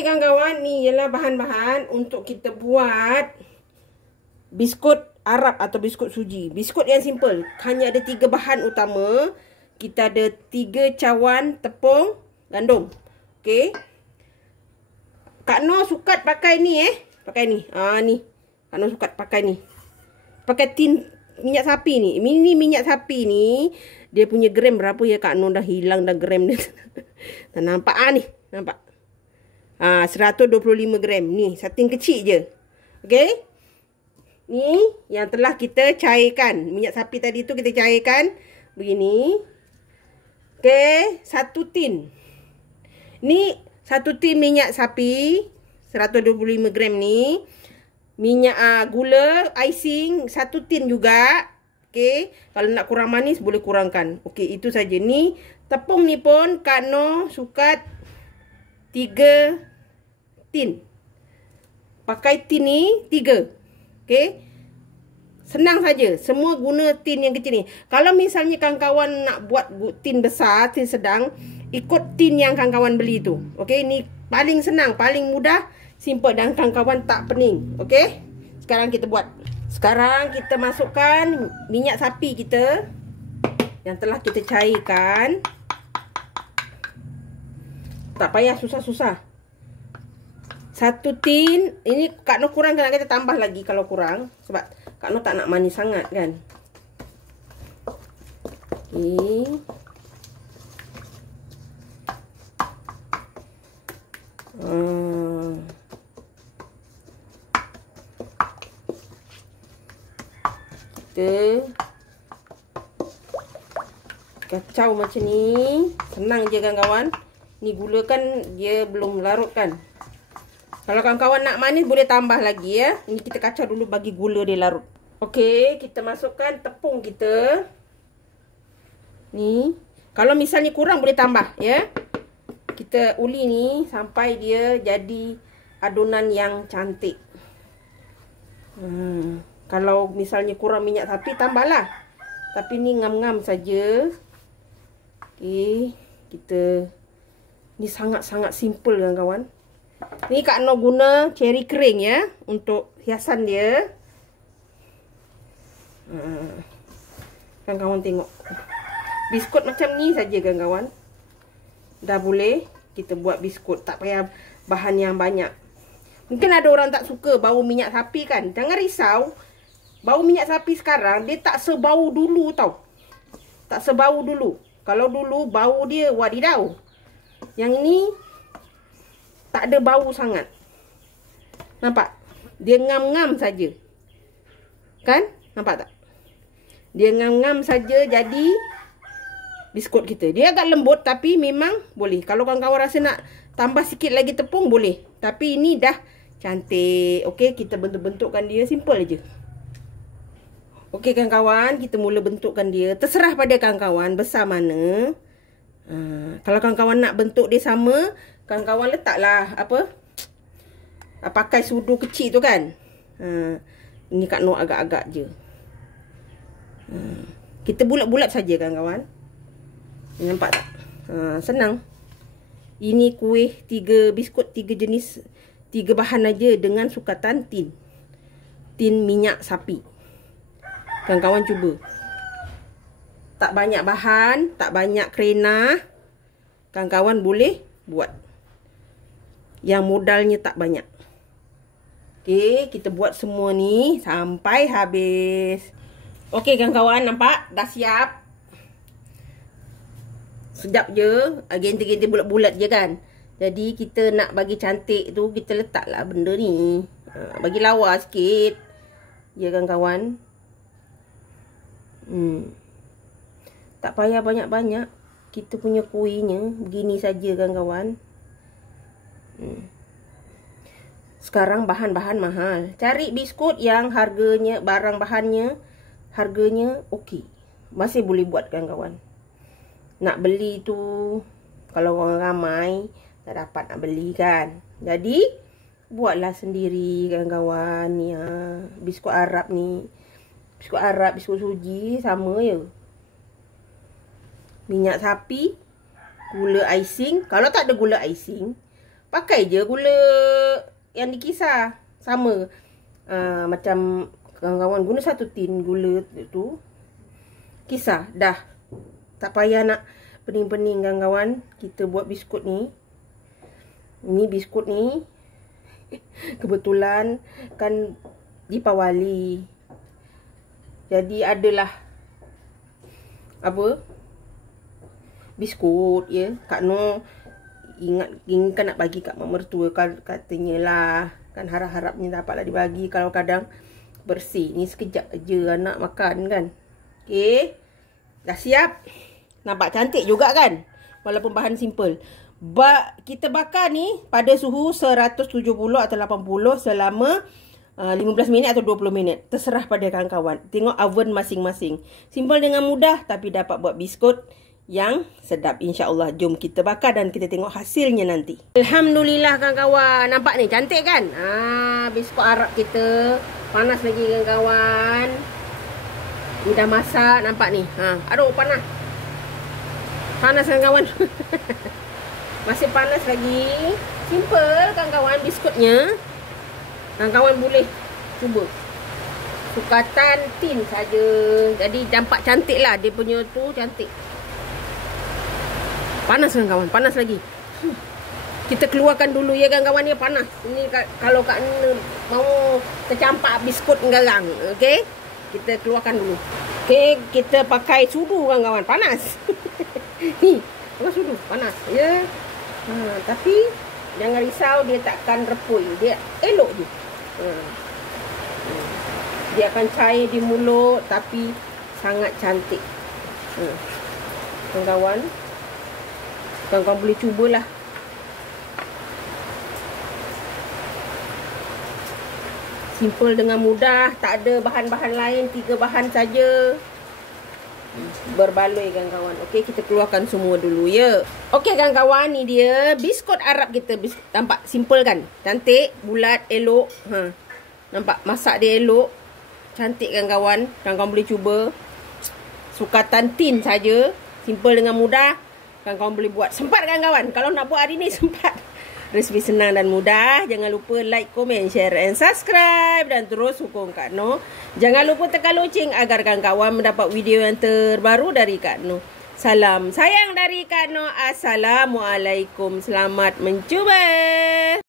Okey kawan-kawan, ni ialah bahan-bahan untuk kita buat biskut Arab atau biskut suji. Biskut yang simple. Hanya ada 3 bahan utama. Kita ada 3 cawan tepung gandum. Okey. Kak Noh suka pakai ni Pakai ni. Ni. Kak Noh suka pakai ni. Pakai tin minyak sapi ni. Ini minyak sapi ni, dia punya gram berapa ya Kak Noh dah hilang dah gram dia. Tak nampak ni. Nampak? 125 gram. Ni, setting kecil je. Okey. Ni yang telah kita cairkan. Minyak sapi tadi tu kita cairkan. Begini. Okey. 1 tin. Ni 1 tin minyak sapi. 125 gram ni. Minyak gula, icing. 1 tin juga. Okey. Kalau nak kurang manis boleh kurangkan. Okey, itu saja. Ni tepung ni pun Kak Noh suka 3 tin. Pakai tin ni 3. Okey. Senang saja. Semua guna tin yang kecil ni. Kalau misalnya kawan-kawan nak buat tin besar, tin sedang, ikut tin yang kawan-kawan beli tu. Okey. Ni paling senang, paling mudah, simple dan kawan-kawan tak pening. Okey. Sekarang kita buat. Sekarang kita masukkan minyak sapi kita yang telah kita cairkan. Tak payah susah-susah. 1 tin. Ini Kak Noh kurang, kita tambah lagi kalau kurang. Sebab Kak Noh tak nak manis sangat kan. Okey. Kita kacau macam ni. Senang je kawan-kawan. Ni gula kan dia belum larut kan. Kalau kawan-kawan nak manis boleh tambah lagi ya. Ini kita kacau dulu bagi gula dia larut. Okey, kita masukkan tepung kita. Ni. Kalau misalnya kurang boleh tambah ya. Kita uli ni sampai dia jadi adunan yang cantik. Kalau misalnya kurang minyak sapi tambahlah. Tapi ni ngam-ngam saja. Okey, kita ni sangat-sangat simple kawan-kawan. Ni Kak Noh guna cherry kering ya untuk hiasan dia. Kawan-kawan tengok. Biskut macam ni saja kawan-kawan. Dah boleh kita buat biskut, tak payah bahan yang banyak. Mungkin ada orang tak suka bau minyak sapi kan. Jangan risau. Bau minyak sapi sekarang dia tak sebau dulu tau. Tak sebau dulu. Kalau dulu bau dia wadidau. Yang ini tak ada bau sangat. Nampak? Dia ngam-ngam saja. Kan? Nampak tak? Dia ngam-ngam saja jadi biskut kita. Dia agak lembut tapi memang boleh. Kalau kawan-kawan rasa nak tambah sikit lagi tepung boleh. Tapi ini dah cantik. Okey, kita bentuk-bentukkan dia simple je. Okey kawan-kawan, kita mula bentukkan dia. Terserah pada kawan-kawan besar mana. Kalau kawan-kawan nak bentuk dia sama, kawan-kawan letaklah pakai sudu kecil tu kan. Ini Kak Noh agak-agak je. Kita bulat-bulat saja kawan-kawan. Nampak tak? Senang. Ini kuih 3 biskut 3 jenis, 3 bahan aja dengan sukatan tin. Tin minyak sapi. Kawan-kawan cuba. Tak banyak bahan, tak banyak kerena. Kawan-kawan boleh buat. Yang modalnya tak banyak. Okey, kita buat semua ni sampai habis. Okey kawan-kawan, nampak? Dah siap. Sedap je. Ganti-ganti bulat-bulat je kan. Jadi kita nak bagi cantik tu, kita letaklah benda ni. Bagi lawa sikit. Ya kawan-kawan. Tak payah banyak-banyak. Kita punya kuihnya begini saja kawan-kawan. Sekarang bahan-bahan mahal. Cari biskut yang harganya, barang bahannya, harganya okey. Masih boleh buat kawan-kawan. Nak beli tu, kalau orang ramai, tak dapat nak beli kan. Jadi, buatlah sendiri kawan-kawan. Ya, biskut Arab ni. Biskut Arab, biskut suji, sama je. Minyak sapi, gula icing. Kalau tak ada gula icing, pakai je gula yang dikisar. Sama. Macam kawan-kawan guna 1 tin gula tu. Kisar. Dah. Tak payah nak pening-pening kawan-kawan. Kita buat biskut ni. Ni biskut ni. Kebetulan kan Deepawali. Jadi adalah apa? Biskut ya. Kak Noh ingat nak bagi kat mak mertua katanya lah. Kan harap-harapnya dapatlah dibagi. Kalau kadang bersih. Ni sekejap je anak makan kan. Okey. Dah siap. Nampak cantik juga kan? Walaupun bahan simple. Kita bakar ni pada suhu 170 atau 80 selama 15 minit atau 20 minit. Terserah pada kawan-kawan. Tengok oven masing-masing. Simple dengan mudah tapi dapat buat biskut yang sedap insya-Allah. Jom kita bakar dan kita tengok hasilnya nanti. Alhamdulillah kawan-kawan. Nampak ni cantik kan? Biskut Arab kita panas lagi kawan-kawan. Ni dah masak nampak ni. Aduh panas. Panas kawan-kawan. Masih panas lagi. Simple kawan-kawan biskutnya. Kawan-kawan boleh cuba. Sukatan tin saja. Jadi nampak cantik lah. Dia punya tu cantik. Panas kawan-kawan, panas lagi. Kita keluarkan dulu ya kawan-kawan, dia panas. Ini kalau Kak Noh mau tercampak biskut garang, okey? Kita keluarkan dulu. Okey, kita pakai sudu kawan-kawan, panas. Ni, pakai sudu, panas ya. Tapi jangan risau, dia takkan repui. Dia elok je. Dia akan cair di mulut tapi sangat cantik. Kawan-kawan, kawan-kawan boleh cubalah. Simple dengan mudah, tak ada bahan-bahan lain, 3 bahan saja. Berbaloi kawan-kawan. Okey, kita keluarkan semua dulu ya. Okey kawan-kawan, ni dia biskut Arab kita. Nampak simple kan? Cantik, bulat, elok. Nampak masak dia elok. Cantik kawan-kawan. Kawan-kawan boleh cuba. Sukatan tin saja. Simple dengan mudah. Kawan-kawan boleh buat. Sempat kawan-kawan. Kalau nak buat hari ni sempat. Resipi senang dan mudah. Jangan lupa like, komen, share and subscribe. Dan terus hukum Kak Noh. Jangan lupa tekan loceng agar kawan-kawan mendapat video yang terbaru dari Kak Noh. Salam sayang dari Kak Noh. Assalamualaikum. Selamat mencuba.